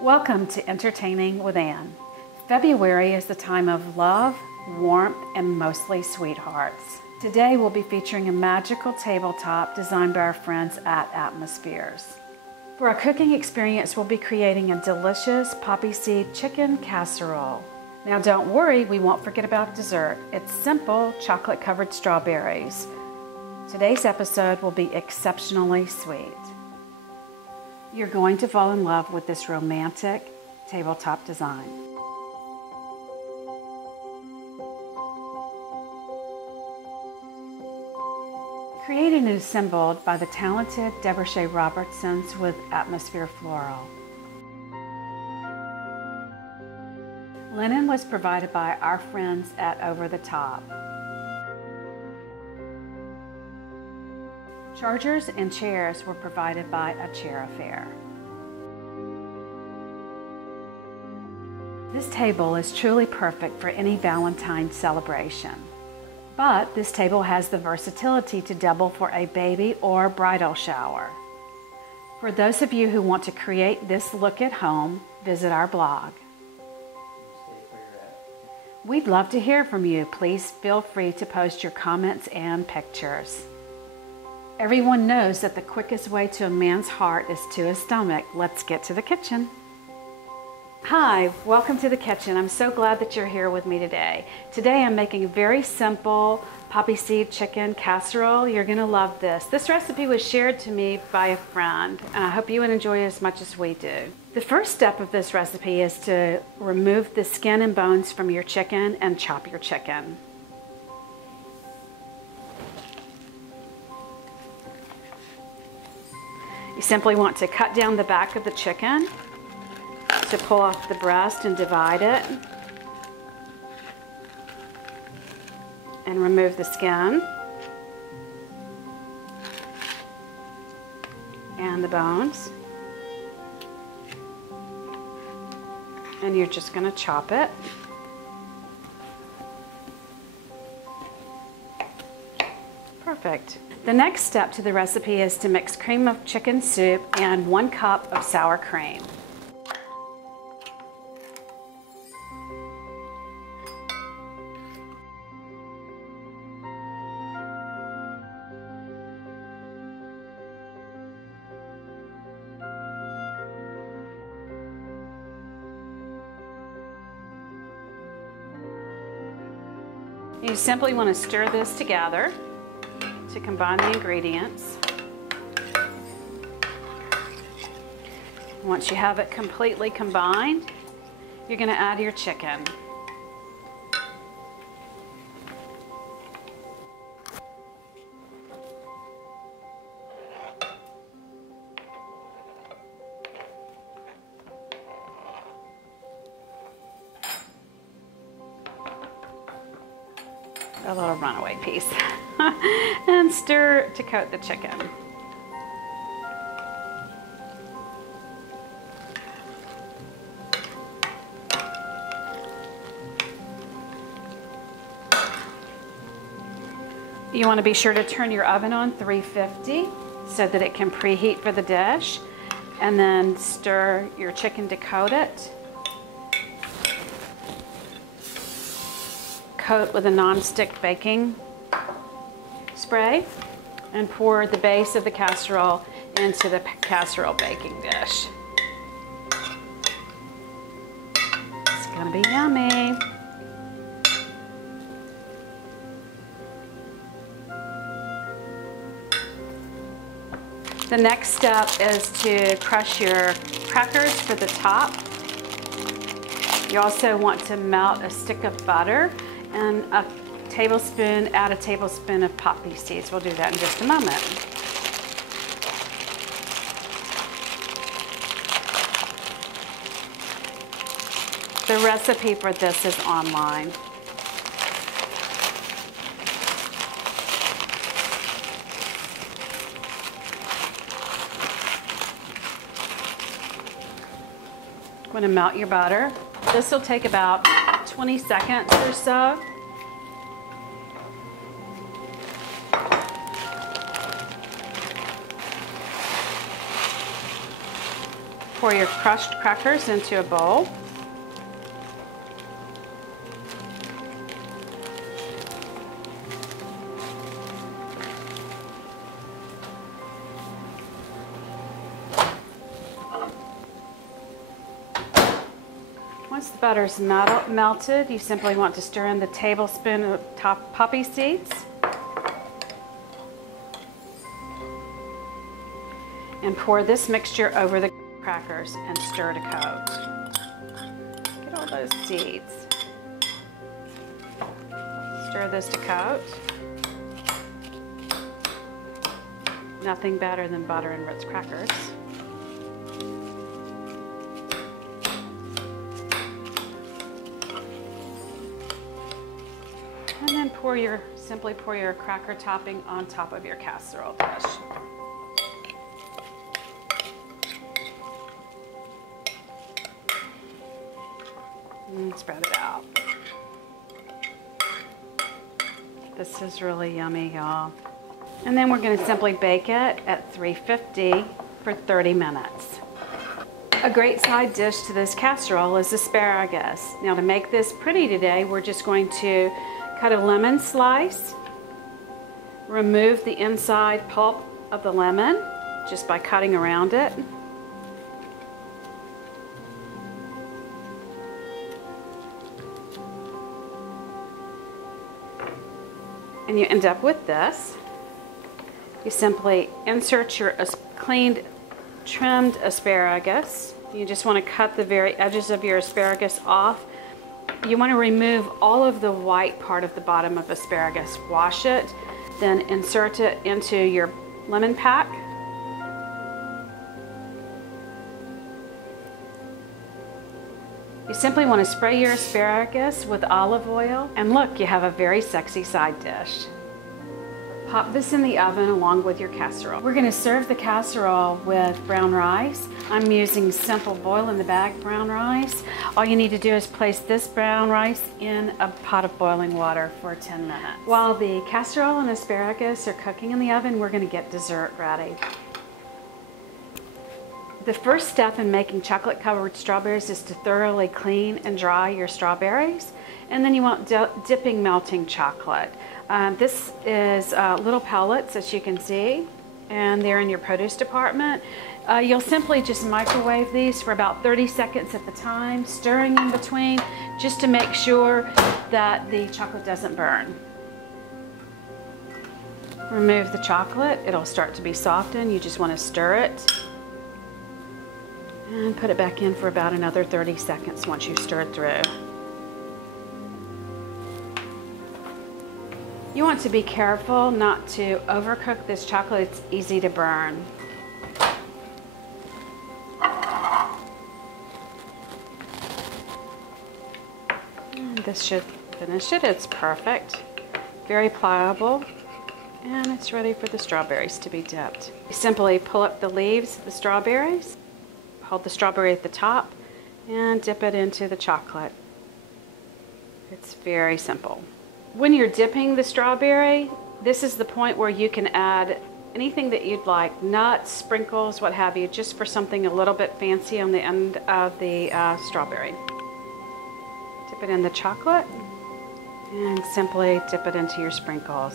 Welcome to Entertaining with Ann. February is the time of love, warmth, and mostly sweethearts. Today we'll be featuring a magical tabletop designed by our friends at Atmospheres. For our cooking experience, we'll be creating a delicious poppy seed chicken casserole. Now don't worry, we won't forget about dessert. It's simple chocolate-covered strawberries. Today's episode will be exceptionally sweet. You're going to fall in love with this romantic tabletop design. Created and assembled by the talented Deborah Robertsons with Atmosphere Floral. Linen was provided by our friends at Over the Top. Chargers and chairs were provided by A Chair Affair. This table is truly perfect for any Valentine's celebration. But this table has the versatility to double for a baby or bridal shower. For those of you who want to create this look at home, visit our blog. We'd love to hear from you. Please feel free to post your comments and pictures. Everyone knows that the quickest way to a man's heart is to his stomach. Let's get to the kitchen. Hi, welcome to the kitchen. I'm so glad that you're here with me today. Today I'm making a very simple poppy seed chicken casserole. You're gonna love this. This recipe was shared to me by a friend, and I hope you would enjoy it as much as we do. The first step of this recipe is to remove the skin and bones from your chicken and chop your chicken. You simply want to cut down the back of the chicken to pull off the breast and divide it and remove the skin and the bones, and you're just going to chop it. Perfect. The next step to the recipe is to mix cream of chicken soup and 1 cup of sour cream. You simply want to stir this together to combine the ingredients. Once you have it completely combined, you're going to add your chicken. A little runaway piece. And stir to coat the chicken. You want to be sure to turn your oven on 350 so that it can preheat for the dish, and then stir your chicken to coat it. Coat with a non-stick baking spray and pour the base of the casserole into the casserole baking dish. It's gonna be yummy. The next step is to crush your crackers for the top. You also want to melt a stick of butter and add a tablespoon of poppy seeds. We'll do that in just a moment. The recipe for this is online. I'm going to melt your butter. This will take about 20 seconds or so. pour your crushed crackers into a bowl. Once the butter is melted, you simply want to stir in the tablespoon of top poppy seeds and pour this mixture over the crackers and stir to coat. Get all those seeds. Stir this to coat. Nothing better than butter and Ritz crackers. And then simply pour your cracker topping on top of your casserole dish. And spread it out. This is really yummy, y'all. And then we're going to simply bake it at 350 for 30 minutes. A great side dish to this casserole is asparagus. Now to make this pretty today, we're just going to cut a lemon slice, remove the inside pulp of the lemon just by cutting around it. And you end up with this. You simply insert your cleaned, trimmed asparagus. You just want to cut the very edges of your asparagus off. You want to remove all of the white part of the bottom of asparagus. Wash it, then insert it into your lemon pack. You simply want to spray your asparagus with olive oil, and look, you have a very sexy side dish. Pop this in the oven along with your casserole. We're going to serve the casserole with brown rice. I'm using simple boil in the bag brown rice. All you need to do is place this brown rice in a pot of boiling water for 10 minutes. While the casserole and asparagus are cooking in the oven, we're going to get dessert ready. The first step in making chocolate covered strawberries is to thoroughly clean and dry your strawberries. And then you want dipping melting chocolate. This is little pellets, as you can see, and they're in your produce department. You'll simply just microwave these for about 30 seconds at the time, stirring in between just to make sure that the chocolate doesn't burn. Remove the chocolate. It'll start to be softened. You just want to stir it and put it back in for about another 30 seconds once you stir it through. You want to be careful not to overcook this chocolate. It's easy to burn. And this should finish it. It's perfect. Very pliable. And it's ready for the strawberries to be dipped. You simply pull up the leaves of the strawberries, hold the strawberry at the top, and dip it into the chocolate. It's very simple. When you're dipping the strawberry, this is the point where you can add anything that you'd like, nuts, sprinkles, what have you, just for something a little bit fancy on the end of the strawberry. Dip it in the chocolate and simply dip it into your sprinkles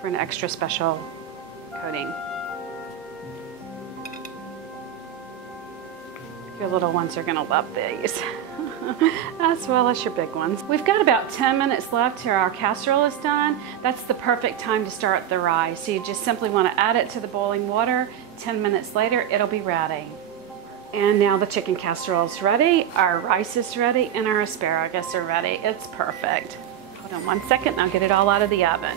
for an extra special coating. Your little ones are going to love these. As well as your big ones. We've got about 10 minutes left till our casserole is done. That's the perfect time to start the rice. So you just simply want to add it to the boiling water. 10 minutes later, it'll be ready. And now the chicken casserole is ready, our rice is ready, and our asparagus are ready. It's perfect. Hold on 1 second and I'll get it all out of the oven.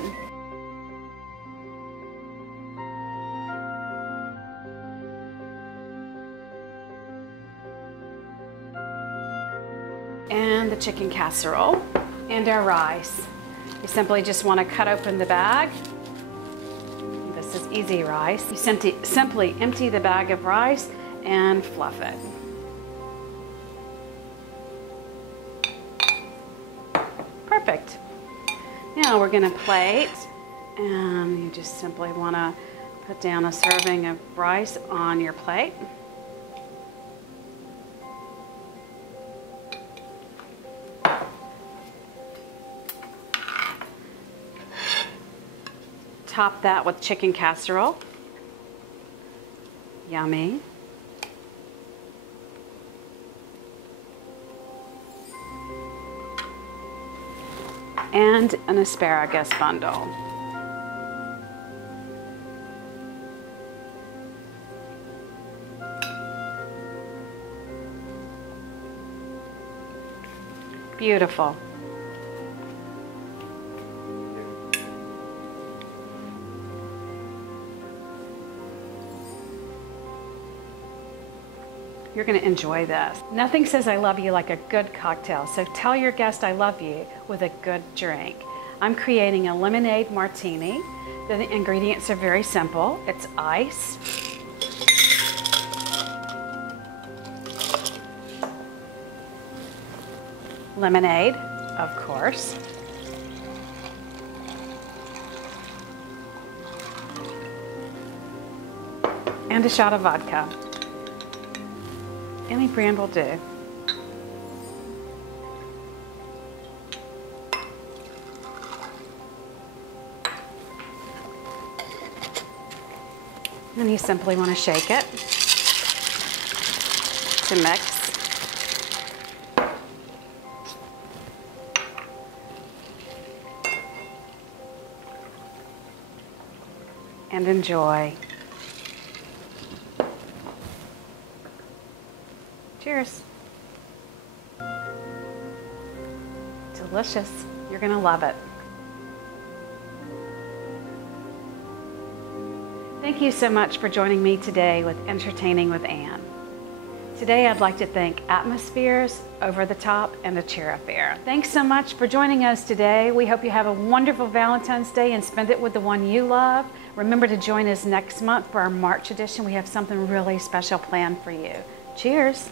And the chicken casserole and our rice. You simply just want to cut open the bag. This is easy rice. You simply empty the bag of rice and fluff it. Perfect. Now we're going to plate, and you just simply want to put down a serving of rice on your plate. top that with chicken casserole. Yummy. And an asparagus bundle. Beautiful. You're going to enjoy this. Nothing says I love you like a good cocktail, so tell your guest I love you with a good drink. I'm creating a lemonade martini. The ingredients are very simple. It's ice, lemonade, of course, and a shot of vodka. Any brand will do. And you simply want to shake it to mix. And enjoy. Cheers. Delicious. You're going to love it. Thank you so much for joining me today with Entertaining with Ann. Today I'd like to thank Atmospheres, Over the Top, and A Chair Affair. Thanks so much for joining us today. We hope you have a wonderful Valentine's Day and spend it with the one you love. Remember to join us next month for our March edition. We have something really special planned for you. Cheers.